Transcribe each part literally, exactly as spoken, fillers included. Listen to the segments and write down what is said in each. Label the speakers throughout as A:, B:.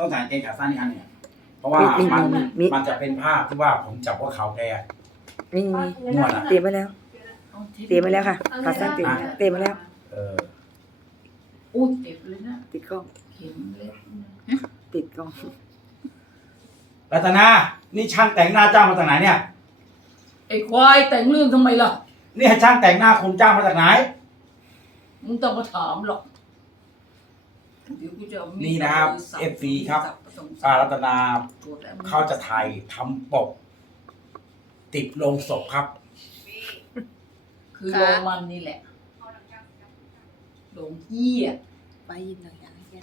A: ต้องใส่กางเกงขาสั้นอีกอันหนึ่งเพราะว่ามันมันจะเป็นภาพที่ว่าผมจับว่าเขาแก
B: นี่
A: นวดอ่ะ
B: เตรียมไว้แล้วเตรียมไว้แล้วค่ะขาสั้นเตรียมไว้แล้วเตรียมไว้แล้ว
A: เออ
C: อุ้ยเจ็บเลยนะ
B: ติดกล้อง
C: เข็มเล็ก
B: ติดกล้อง
A: รัตนานี่ช่างแต่งหน้าจ้างมาจากไหนเนี่ย
C: ไอ้ควายแต่งเรื่องทำไมล่ะ
A: นี่ช่างแต่งหน้าคุณจ้างมาจากไหน
C: มึงต้องมาถามหรอกเดี๋ยวกูจะเอามีด
A: นี่นะครับ
C: สั
A: เอฟซีครับ
C: สัผสม
A: ป้ารัตนา
C: ตรวจแล้ว
A: เขาจะถ่ายทำปก ติดลงศพครับ
C: คือโรงมันนี่แหละโรงเหี้ย
B: ไปยินหน่อยอย่างนี้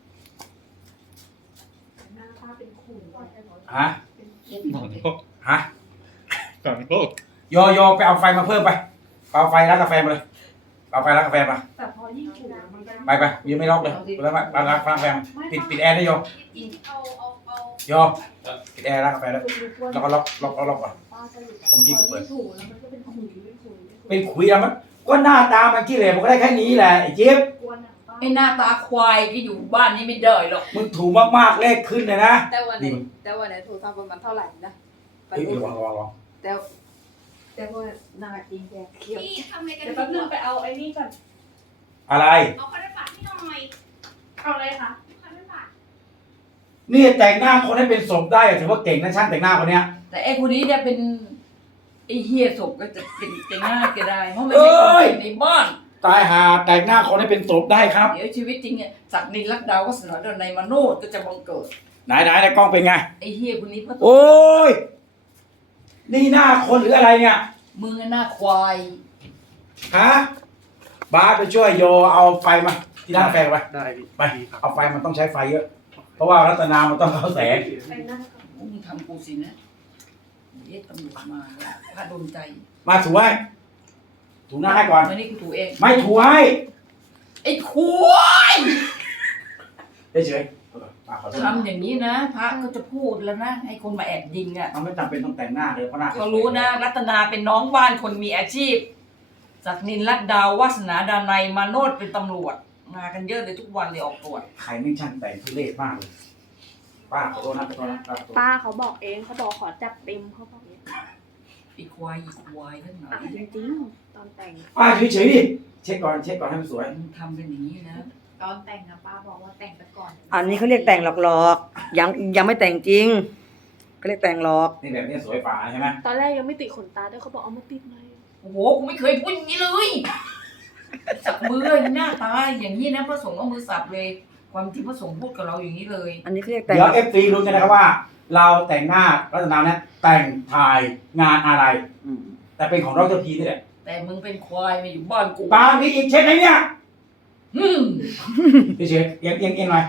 A: ฮะ
D: หนอนโลก
A: ฮะ
D: หนอนโลก
A: โยโยไปเอาไฟมาเพิ่มไปไปเอาไฟร้านกาแฟมาเลยไปเอาไฟร้านกาแฟมา
E: แต่พอยิ่งถูกมันก็
A: ไปไปยังไม่ล็อกเลยแล้วมาร้านร้านกาแฟมาปิดปิดแอร์ได้โย
E: เอาเอาเอา
A: โยปิดแอร์ร้านกาแฟแล้วแล้วก็ล็อกล็อกล็อกล็อกก่อน ผมกินเปิด
E: ถูกแล้วมันก็เป็นขุยเป็นขุย
A: เป็นขุยอะมันก็หน้าตามันขี้เหร่มันก็ได้แค่นี้แหละไอ้จิ๊บ
E: กวนอ่ะป้า
C: ไอ้หน้าตาควายก็อยู่บ้านนี้ไม่ได้หรอก
A: มึงถูกมากๆเลขขึ้นเลยนะ
F: แต่วันไหนแต่วันไหนถูกทำประมาณเท่าไหร่นะ
A: เฮ้ยระวังระวังระวัง
F: แต่แต่ว่านาจริงแกเขียว
E: พี่ทำอะไรกันเดี๋ยวแป๊บนึงไปเอาไอ้นี่ก่อน
A: อะไร
E: เอาคาราบาให้หน่อยเอาอะไรคะคาราบา
A: นี่แต่งหน้าคนให้เป็นศพได้อะถือว่าเก่งนะช่างแต่งหน้าคนเนี้ย
C: แต่ไอ้คนนี้เนี่ยเป็นไอ้เฮียศพก็จะเป็นเป็นหน้าก็ได้เพราะไม่ใช่คนอยู่ในบ้าน
A: ตายหาแต่งหน้าคนให้เป็นศพได้ครับ
C: เดี๋ยวชีวิตจริงเนี่ยศักดินรักดาวก็สนอดในมโนดก็จะบังเกิด
A: ไหนไหนในกล้องเป็นไง
C: ไอ้เฮียคนนี้พระ
A: โอ้ยนี่หน้าคนหรืออะไรเนี่ย
C: มึงอะหน้าควาย
A: ฮะบาสไปช่วยโยเอาไฟมาที่ร้านกาแฟไป
D: ได้พี่
A: ไปเอาไฟมันต้องใช้ไฟเยอะ เพราะว่ารัตนามันต้องเข้าแสง
E: ไปนั่ง
C: มึงทำกูสินะเดี๋ยวตำรวจมาพระดนใจ
A: มาถูให้ถูหน้าให้ก่อน
C: วันนี้กูถูเอง
A: ไม่ถูให้
C: ไอ้ควาย
A: เฉยๆเอาก่อนมาขอโทษ
C: ทำอย่างนี้นะพระก็จะพูดแล้วนะให้คนมาแอบยิงอ่ะ
A: มันไม่จำเป็นต้องแต่งหน้าเลยเพราะหน้า
C: เขารู้นะรัตนาเป็นน้องบ้านคนมีอาชีพศักดินรัตดาววาสนาดานัยมาโนดเป็นตำรวจมากันเยอะเลยทุกวันเลยออกตรวจ
A: ใครไม่ช่างแต่งทุเรศมากเลยป้าขอโทษนะขอโทษนะขอโทษ
E: ป้าเขาบอกเองเขาบอกขอจับเต็มเขาบอกเอง
C: ไอ้ควายไอ้ควายทั้งหลา
E: อ่ะ
C: ย
E: จริงๆตอนแต่ง
A: ป้าเฉยๆดิเช็คก่อนเช็คก่อนให้มันสวย
C: มึงทำเป็นอย่างนี้นะ
F: ตอนแต่งนะป้าบอกว่าแต่งไปก่อน
B: อันนี้เขาเรียกแต่งหลอกๆยังยังไม่แต่งจริงเขาเรียกแต่งหลอก
A: นี่แบบนี้สวยฝ่าใช่ไหม
E: ตอนแรกยังไม่ติดขนตาด้วยเขาบอกเอามาติดไหม
C: โอ้โหกูไม่เคยพูดอย่างนี้เลยสับมือเลยหน้าตาอย่างนี้นะพระสงฆ์เอามือสับเลย ความที่พระสงฆ์พูดกับเราอย่างนี้เลย
B: อันนี้เขาเรียกแต่ง
A: เดี๋ยวเอฟซีรู้กันนะครับว่า เราแต่งหน้ารัตนาเนี่ยแต่งถ่ายงานอะไร
B: อืม
A: แต่เป็นของดรพีนี่แหละ
C: แต่มึงเป็นควายมาอยู่บ้านกู
A: ปามีอีกเช็คไหมเนี่ย
C: อืม
A: เฉยๆเอียงเอียงเอียงหน่อย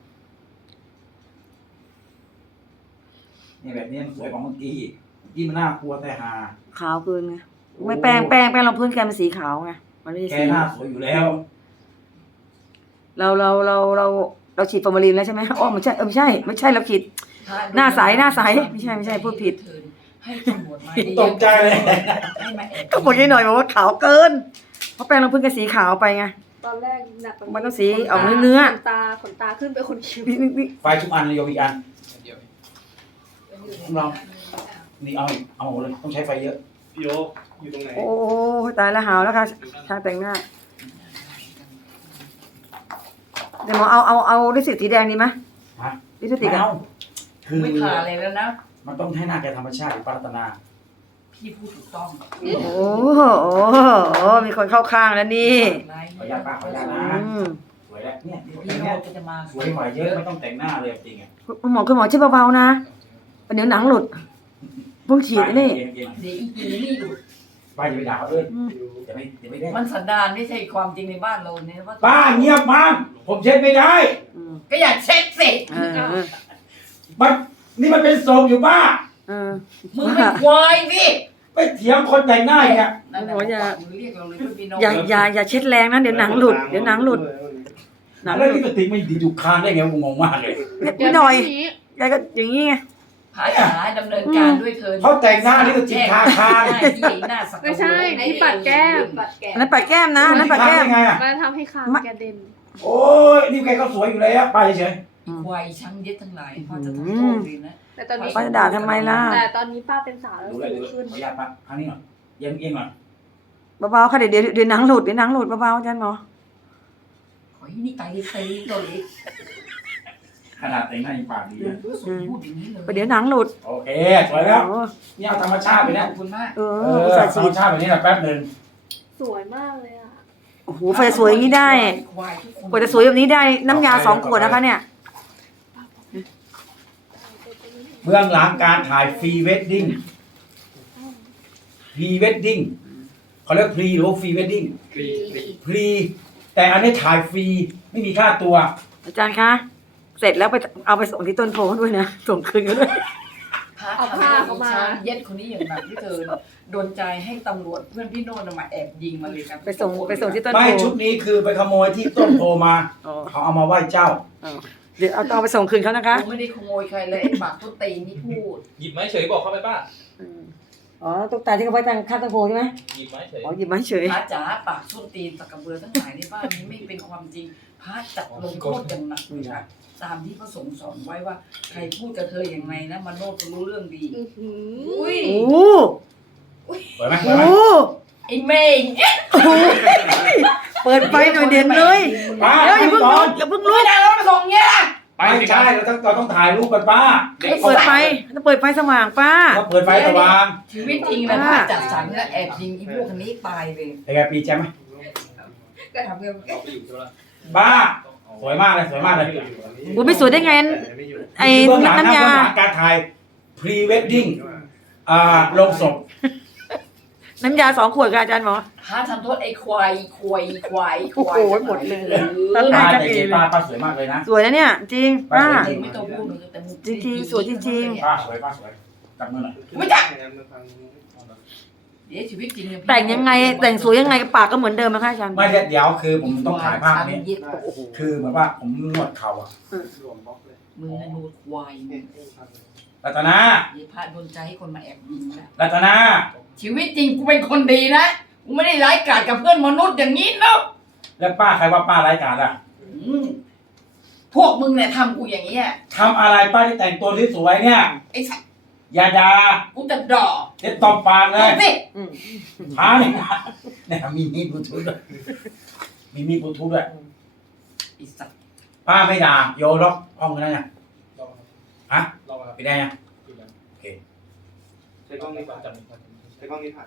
A: นี่แบบนี้มันสวยกว่าเมื่อกี้อีกเมื่อกี้มันน่ากลัวแต่หา
B: ขาวเกินไงไม่แป้งแป้งแป้งรองพื้นแกเป็นสีขาวไงมันไม่ใช่
A: แก
B: สี
A: หน้าสวยอยู่แล้ว
B: เราเราเราเราเราฉีดฟอร์มาลินแล้วใช่ไหมอ๋อไม่ใช่เออไม่ใช่ไม่ใช่เราฉีด หน้าใสหน้าใสไม่ใช่ไม่ใช่พูดผิด
C: ให้ตำรวจมา
A: ตกใจเลย
C: ให้มาแอบ
B: ก็บอกยายหน่อยบอกว่าขาวเกินเพราะแป้งรองพื้นแกสีขาวไปไง
E: ตอนแรกหนักตรง
B: มันต้องสีออกเนื้อ
E: ขนตาขนตาขึ้นไปคนคิ้ว
B: นี่นี่นี่
A: ไฟทุกอันเลยโยมอีกอัน
D: เดี๋ยว
A: ของเรา นี่เอาอีกเอาหมดเลยต้องใช้ไฟเยอะ
D: พี่โยอยู่ตรงไหน
B: โอ้ตายแล้วหาวแล้วค่ะช่างแต่งหน้าเดี๋ยวหมอเอาเอาเอาลิปสติกสีแดงดีไหม
A: ฮะ
B: ลิปสติก
A: ไม่
B: อะ
A: เอาคือ
C: ไม่ขาอะไรแล้วนะ
A: มันต้องให้หน้าแกธรรมชาติปารัตนา
C: พี่พูดถูกต้อง
B: โอ้โหโอ้โหมีคนเข้าข้างแล้วนี่
A: ขออนุญาตป้าขออนุญาตนะ
B: อืม
A: สวยแล้วเนี่ย
C: เดี๋ยว
A: อ
C: พี่
A: ย่าง
C: โน
A: เงี้ย
C: ดก็จะมา
A: สวยกว่าเยอะไม่ต้องแต่งหน้าเลยจริงอ่ะ
B: คุณหมอคุณหมอช่วยเบาๆนะเดี๋ยวหนังหลุดเพิ่งฉีดไอ้นี่
A: เก่งเก่ง
C: เดี๋ยวอีกีนี่ดู
A: ป้าอย่าไปด่าเขาเลย
B: อืม
A: อย่าไปอย่าไปเล่น
C: มันสันดานไม่ใช่ความจริงในบ้านเราเนี่ยว่า
A: ป้าเงียบมากผมเช็ดไม่ได้
B: อืม
C: ก็อยากเช็คสิ
B: เออ
A: มันนี่มันเป็นศพอยู่ป้า
B: เออ
C: มึงเป็นควายสิ
A: ไปเถียงคนแต่งหน้าอีกอ่ะ
C: นั่นแหละ
B: โอ้ยอย่า
C: มึงเรียกเราเลยว่าพี่โนด
B: อย่าอย่าอย่าเช็ดแรงนะเดี๋ยวหนังหลุดเดี๋ยวหนังหลุดหนังห
A: แล้ว
B: ลุ
A: นี่
B: ด
A: สติไม่ดีอยู่คางได้ไงผมงงมากเลย
B: นิดหน่อยยายก็อย่างนี้ไง
C: ผาจ๋าดำเนินการด้วยเธอ
A: เขาแต่งหน้านี่ก็จิตทาคาง
C: หน้าที่หน้าสัก
E: ไม่ใช่ที่ปัดแก้ม
F: ปัดแก้
B: อันนั้นปัดแก้มนะอันนั้นปัดแก้ม
A: ได้ไงอ่ะ
E: มันทำให้คางแกเด่น
A: โอ้ยนี่แกก็สวยอยู่แล้วป้าเฉย
C: อีควายช้างเย็ดทั้งหลายพ่อจะทำโทษเลยนะ
F: แต่ตอนนี้
B: ป้าจะด่าทำไมล่ะ
F: แต่ตอนนี้ป้าเป็นสาวแล้ว
A: ดูเลยดู
F: สูง
A: เลย
F: ขึ้น
A: ขออนุญาตปะครั้งนี้หน่อยเอียงเอียงหน่อย
B: เบาๆค่ะเดี๋ยวเดี๋ยวเดี๋ยวหนังหลุดเดี๋ยวหนังหลุดเบาๆอาจารย์หมอ
C: ขอให้นี่ตายตีตัวเล็ก
A: ขนาดแต่งหน้ายังปากดีนะ
C: พูดอย่างนี้เลย
B: เดี๋ยวหนังหลุด
A: โอเคสวยแล้ว
B: โอ้
A: นี่เอาธรรมชาติไป
C: ข
A: นะ
C: อบคุณมาก
B: เอ
A: เอ
B: อ
A: อ
B: อุต
A: ธร
B: ส่าห์
A: ร
B: ฉี
A: ม
B: ด
A: ชาติแบบนี้แหละแป๊บหนึ่ง
F: สวยมากเลยอ่ะ
B: โอ้โหไฟสวยอย่างนี้ได้
C: ควายทุกคน
B: กว่าจะสวยแบบนี้ได้น้ำยาสองขวดนะคะเนี่ย
A: เบื้องหลังการถ่ายพรีเวดดิ้งพรีเวดดิ้งเขาเรียกพรีหรือฟรีเวดดิ้ง
D: ฟรีฟรี
A: พรีแต่อันนี้ถ่ายฟรีไม่มีค่าตัว
B: อาจารย์คะเสร็จแล้วไปเอาไปส่งที่ต้นโพด้วยนะส่งคืนกันด้วย
C: พระทำให้อีช้างเย็ดคนนี้อย่างหนักที่เธอโดนใจให้ตำรวจเพื่อนพี่โน่นมาแอบยิงมาเลยครับ
B: ไปส่งไปส่งที่ต้น
A: ไม่
B: โพ
A: ชุดนี้คือไปขโมยที่ต้นโพมา
B: อ๋อ
A: เขาเอามาไหว้เจ้า
B: อ๋อเดี๋ยวเอาเอาไปส่งคืนเขานะคะ
C: กูไม่ได้ขโมยใครเลยไอ้ปากต้นตีนนี่พูด
D: หยิบไม้เฉยบอกเขาไปป้า
B: อืมอ๋อตุ๊กตาที่เขาไว้ตั้งข้างต้นโพใช่ไหม
D: หยิบไม้เฉย
B: อ๋อหยิบมาเฉย
C: พระจ๋าปากส้นตีนตะกระเบือทั้งหลายในบ้านนี้ไม่เป็นความจริงพระจัดลงโทษอย่างหนักเลยค่ะตามที่พระสงฆ์สอนไว้ว่าใครพูดกับเธออย่างไรนะมันโนดจะรู้เรื่องดี
F: อื้อหือ
C: อุ้ย
B: โอ้
A: สวยไหมส
B: โห
A: วยไหม
C: ไอ้เมง
B: เปิดไฟหน่อยเด่นเลย
A: ป้า
B: เดี๋ยวอย่าเพิ่ง
A: ก่
B: ลุ
A: อน
B: กอย่าเพิ่งลุ
C: ไม่
B: ก
C: ได้แล้วมาส่งเนี่ยล่ะ
D: ไป
A: ไม่
D: สิค
A: ใช่
D: รับ
A: เราต้องเราต้องถ่ายรูปกันป้า
B: ต้องเปิดไฟต้องเปิดไฟสว่างป้า
A: เราเปิดไฟสว่าง
C: ชีวิตจริงนะพระจัดสรรและแอบยิงอีพวกคนนี้ตายเลย
A: เป็นไงปีแจมไหม
C: ก็ทำเรื่อง
D: เราไปอยู่เท่าไหร่
A: ป้าสวยมากเลยสวยมากเลย
B: อุ้ยไม่สวยได้ไงไอ้
A: เบื้องหลังนะ
B: น้ำ
A: เบื้
B: ยา
A: องหลังการถ่ายพรีเวดดิ้งอ่าลงศพ
B: น้ำยาสองขวดค่ะอาจารย์หมอ
C: พระทำโทษไอ้ควายควายควายควาย
B: โอ้โหหมดเลย
C: ตล
A: ป้า
C: อด
A: แต่เจป้าป้าสวยมากเลยนะ
B: สวยนะเนี่ยจริงป้า
C: จริงไม่ต้องพูดเลยแต่มึ
B: จริงๆสวยจริง
A: ป้าสวยป้าสวยจับมือหน่อย
C: ไม่จับเดี๋ยวชีวิตจริงเนี่ยพี่
B: แต่งยังไงแต่งสวยยังไงปากก็เหมือนเดิมนะคะอาจารย์
A: ไม่ใช่เดี๋ยวคือผมต้องถ่ายภาพนี้
C: เย็ด
A: คือเหมือนว่าผมนวดเข่าอะ
C: มึงนะนูดควายมึง
A: รัตนา
C: เดี๋ยวพระโดนใจให้คนมาแอบยิงนะ
A: รัตนา
C: ชีวิตจริงกูเป็นคนดีนะกูไม่ได้ร้ายกาจกับเพื่อนมนุษย์อย่างนี้เนาะ
A: แล้วป้าใครว่าป้าไร้ายกาจอะ
C: อืมพวกมึงเนี่ยทำกูอย่างเงี้ย
A: ทำอะไรป้าที่แต่งตัวสวยๆเนี่ย
C: ไอ้สัตว์
A: อย่าด่า
C: กูจะด่า
A: เด็ดตอมปากเล
C: เอา
A: ย
C: สิ
B: อืม
A: ท้าเนี่ยเนี่ยมีมีดบลูทูธด้วยมีมีดบลูทูธด้วย
C: ไอ้สัตว์
A: ป้าไม่ด่าโยล็อกห้องนั้นยังฮะ
D: เราครับ
A: ไปได้ยัง
D: ใช้กล้องนี้ก่อนจับใช้กล้องนี้ถ่าย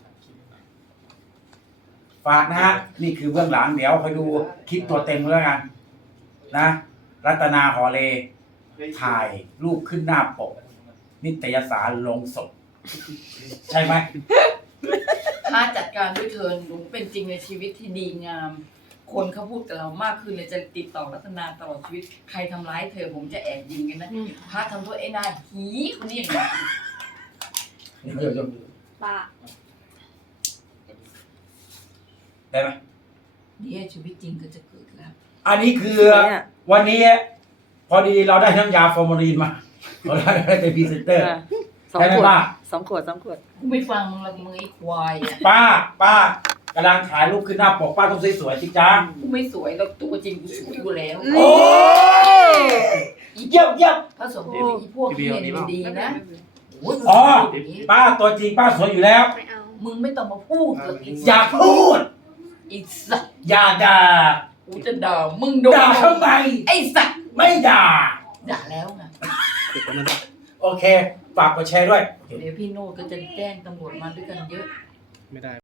A: ฝากนะฮะนี่คือเบื้องหลังเดี๋ยวคอยดูคลิปตัวเต็มแล้วกันนะ รัตนาหอเลถ่ายรูปขึ้นหน้าปก นิตยสารลงศพใช่ไหม
C: ถ้าจัดการด้วยเทินหนูเป็นจริงในชีวิตที่ดีงาม คนเขาพูดกับเรามากขึ้นเลยจะติดต่อรัตนาตลอดชีวิตใครทำร้ายเธอผมจะแอบยิงกันนะพระทำโทษไอ้นายหีคนนี้อย่างนี้
A: เดี๋ยวเดี๋ยว
F: ป้า
A: ได้ไหม
C: เดี๋ยวชีวิตจริงก็จะเกิดแล้ว
A: อันนี้คือ
B: สวยอะ
A: วันนี้ พอดีเราได้น้ำยาฟอร์มาลีนมาเราได้เป็นพรีเซนเตอร์
B: สอง
A: ได้ไหม
B: ขวด
A: ป้า
B: สองขวดสองขวด
C: กูไม่ฟังหรอกมึงไอ้ควายอ่ะ
A: ป้า ป้ากำลังถ่ายรูปขึ้นหน้าปกป้าต้องสวยๆสิจ้า
C: กูไม่สวยแล้วตัวจริงกูสวยอยู่แล้ว
A: โอ้ยเยี่ยมเยี่ยม
C: พระสงฆ์เป็นอีพวกที่เรียนดีๆนะโอ้ย
A: อ๋อ
C: มึงอย่างนี้
A: ป้าตัวจริงป้าสวยอยู่แล้ว
F: ไม่เอา
C: มึงไม่ต้องมาพูดหรอกไอ้
A: อย่าพูด
C: ไอ้สัตว์
A: อย่าด่า
C: กูจะด่ามึงโดน
A: ด่าทำไม
C: ไอ้สัตว์
A: ไม่ด่า
C: ด่าแล้วไง
A: โอเค ฝากกดแชร์ด้วย
C: เดี๋ยวพี่โน้ตก็จะแจ้งตำรวจมาด้วยกันเยอะ
D: ไม่ได้